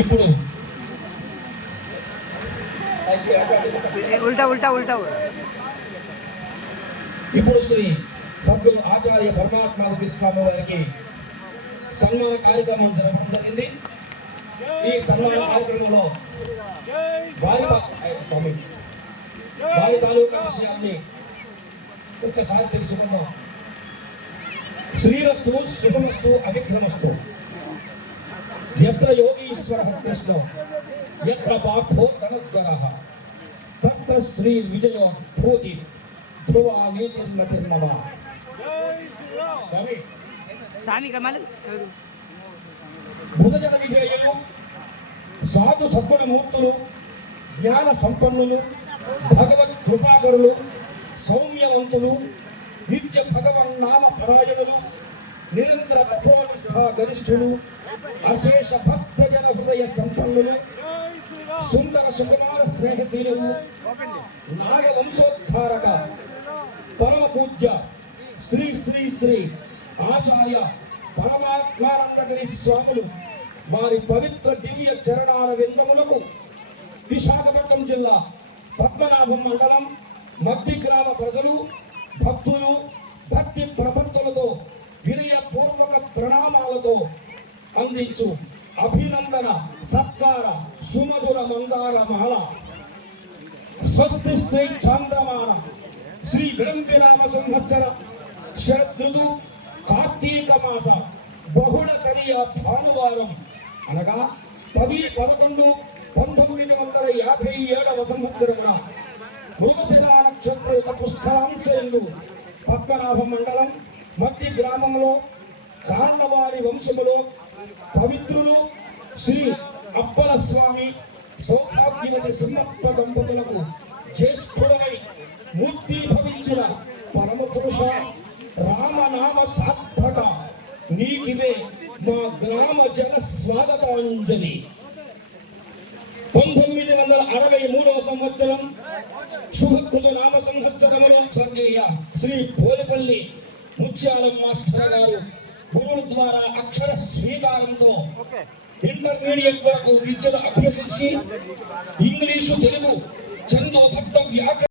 ఇప్పుడు ఉల్టా ఉల్టా ఉల్టా ఇప్పుడు శ్రీ సద్గురు ఆచార్య పరమాత్మ స్వామి వారికి సన్మాన కార్యక్రమం జరగడం జరిగింది. ఈ సన్మాన కార్యక్రమంలో వారి తాలూకా విషయాన్ని ఒక్కసారి తెలుసుకుందాం. శ్రీరస్తు శుభమస్తు అవిఘ్నమస్తు యత్ర యోగీశ్వర కృష్ణ యత్ర పాఠో ధనద్వరః తత్ర శ్రీ విజయో భూతి ధ్రువా నీతిర్మతిర్మమ. స్వామి స్వామి కమల్ భుజగ విజయులు, సాధు సద్గుణమూర్తులు, జ్ఞాన సంపన్నులు, భగవత్ కృపాకరులు, సౌమ్యవంతులు, నిత్య భగవన్నామ పరాయణులు, నిరంతర తపోనిష్ఠా గరిష్ఠులు, అశేష భక్తజన హృదయ సంపన్నులు, సుందర సుకుమార స్నేహశీలులు, నాగవంశోద్ధారక పరమ పూజ్య శ్రీ శ్రీ శ్రీ ఆచార్య పరమాత్మానందగిరి స్వాములు వారి పవిత్ర దివ్య చరణాల విందములకు విశాఖపట్నం జిల్లా పద్మనాభం మండలం మద్ది గ్రామ ప్రజలు, భక్తులు భక్తి ప్రపత్తులతో వినయపూర్వక ప్రణామాలతో అందించు అభినందన సత్కార సుమధుర మందార మాల. స్వస్తి శ్రీ చాంద్రమాన శ్రీ విరంబినామ సంవత్సర శరదృతు కార్తీక మాస బహుళ తదియ భానువారం అనగా 10-11-1957 సంవత్సరమున మృగశిర నక్షత్ర పుష్కరాంశయందు పద్మనాభం మండలం మద్ది గ్రామంలో కాళ్ళవారి వంశములో పవిత్రులు శ్రీ అప్పల స్వామి సౌభాగ్యవతి సింహప్ప దంపతులకు జ్యేష్ఠుడై మూర్తి భవించిన పరమ పురుష రామనామ సార్థక నీకివే మా గ్రామ జన స్వాగతాంజలి. 1963 సంవత్సరం శుభకృత నామ సంవత్సరములో స్వర్గీయ శ్రీ పోలిపల్లి ముత్యాలం మాస్టర్ గారు గురువుల ద్వారా అక్షర స్వీకారంతో ఇంటర్మీడియట్ వరకు విద్యను అభ్యసించి ఇంగ్లీషు, తెలుగు, చందోబద్ధ వ్యాకరణ